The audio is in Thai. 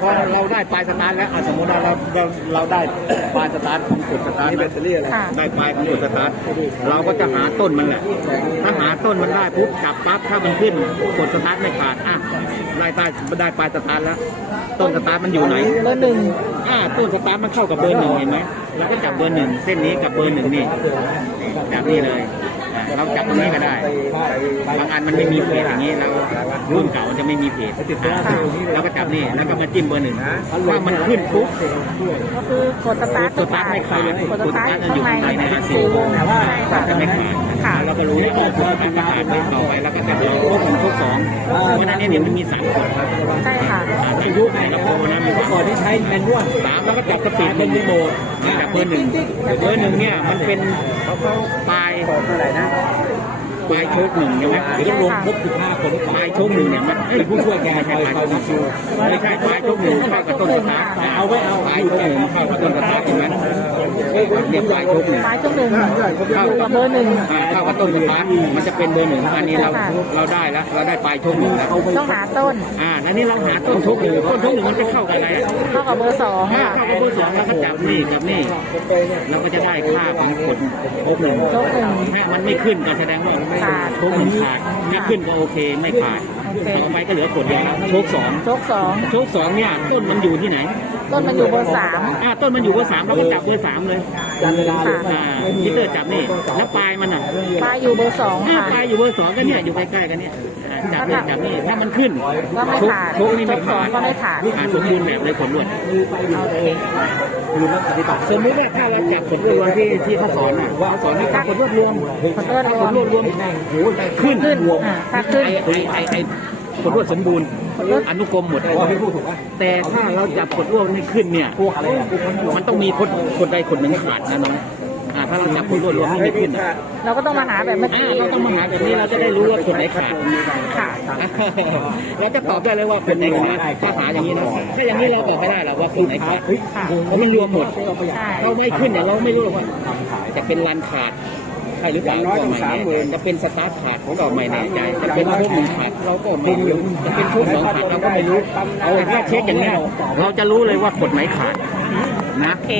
พอเราได้ปลายสตาร์ทแล้วอะสมมติว่าเราเราเราได้ปลายสตาร์ทของกดสตาร์ทนี่แบตเตอรี่อะไรค่ะได้ปลายของกดสตาร์ทเราก็จะหาต้นมันแหละถ้าหาต้นมันได้ปุ๊บจับปั๊บถ้ามันขึ้นกดสตาร์ทไม่ขาดอะได้ปลายได้ปลายสตาร์ทแล้ว ต้นสตาร์ทมันอยู่ไหนเบอร์หนึ่งอ่าต้นสตาร์ทมันเข้ากับเบอร์หนึ่งเห็นไหมเราก็จับเบอร์หนึ่งเส้นนี้กับเบอร์หนึ่งนี่จับนี่เลยอ่า เราจับตรงนี้ก็ได้บางอันมันไม่มีเพจอย่างนี้เรารุ่นเก่าจะไม่มีเพจอ่าเราก็จับนี่แล้วก็มาจิ้มเบอร์หนึ่งถ้ามันขึ้นปุ๊บก็คือกดสตาร์ทสตาร์ทไม่ขาดกดสตาร์ทกดสตาร์ทจะอยู่ข้างข้างในในนะสี่วงใช่ค่ะจะไม่ขาดค่ะเราก็รู้ว่าอ๋อกดสตาร์ทไม่ขาดไม่ต่อไปแล้วก็ เนี่ยเดี๋ยวมันมีสามกดครับใช่ค่ะอายุในกระโปรงนะมีก่อนที่ใช้แมนนวลสามแล้วก็จับสปีดเป็นรีโมทจับเบอร์หนึ่งเบอร์หนึ่งเนี่ยมันเป็นปลายปลายโชคหนึ่งใช่ไหมต้องรวมครบสิบห้าคนปลายโชคหนึ่งเนี่ยมันเป็นผู้ช่วยแกใช่ปลายคหนึ่งไม่ใช่ปลายโชคหนึ่ง เนี่ยปลายคหนึ่งปลายช่วงหนึ่งอยู่กับเบอร์หนึ่ง อ่าเข้ากับต้นสตาร์ทมันจะเป็นเบอร์หนึ่งอันนี้เราเราได้แล้วเราได้ปลายโชคหนึ่งแล้วต้องหาต้นอ่าแล้วนี่เราหาต้นโชคหนึ่งต้นโชคหนึ่งมันจะเข้ากับอะไรอะเข้ากับเบอร์สองถ้าค่ะเข้ากับเบอร์สองแล้วก็จับนี่กับนี่เราก็จะได้ค่าของกดโชคหนึ่งโชคหนึ่งถ้ามันไม่ขึ้นก็แสดงว่าขาดโชคหนึ่งขาดถ้าขึ้นก็โอเคไม่ขาดโอเค ต่อไปก็เหลือกดเดียวแล้วโชคสองโชคสองโชคสองเนี่ยต้นมันอยู่ที่ไหน ต้นมันอยู่เบอร์สามอ่าต้นมันอยู่เบอร์สามเราก็จับเบอร์สามเลยมิเตอร์จับนี่ แล้วปลายมันอะปลายอยู่เบอร์สองถ้าค่ะ ปลายอยู่เบอร์สองก็เนี่ยอยู่ใกล้ๆกันเนี่ยอ่าจับนี่จับนี่ถ้ามันขึ้นก็ไม่โชคขาดโชคนี่ไม่ขาดโชคสองก็ไม่ขาด อ่าสมบูรณ์แบบเลยผลรวดโอเคสมมติว่าถ้าเราจับผลรวมที่ที่เขาสอนอะว่าเขาสอนให้จับผลรวมรวมขอโทษรวมผลรวมรวมโอ้โหขึ้นขึ้นอ่าถ้าขึ้น ไอ้ไอ้ไอ้ ไอ้ผลรวมสมบูรณ์อนุกรมหมดแต่ถ้าเราจับผลรวมนี่ขึ้นเนี่ยมันต้องมีคนคนใดคนหนึ่งขาดนะน้องอ่าถ้าเราจับผลรวมรวมไม่ขึ้นอะเราก็ต้องมาหาแบบเมื่ออ่ากี้เราต้องมาหาแบบนี้เราจะได้รู้ว่าคนไหนขาดค่ะเราจะตอบได้เลยว่าคนไหนขาดถ้าหาอย่างนี้นะถ้าอย่างนี้เราตอบไม่ได้หรอกว่าคนไหนขาดค่ะเพราะมันรวมหมดใช่เราไม่ขึ้นเนี่ยเราไม่รู้หรอกว่าจะเป็นรันขาด ใช่หรือเปล่าก็ไม่แน่ใจจะเป็นสตาร์ทขาดก็ไม่แน่ใจจะเป็นโชคหนึ่งขาดเราก็ไม่รู้จะเป็นโชคสองขาดเราก็ไม่รู้เอาแค่เช็คอย่างนี้เราจะรู้เลยว่ากฎไหนขาดนะโอเค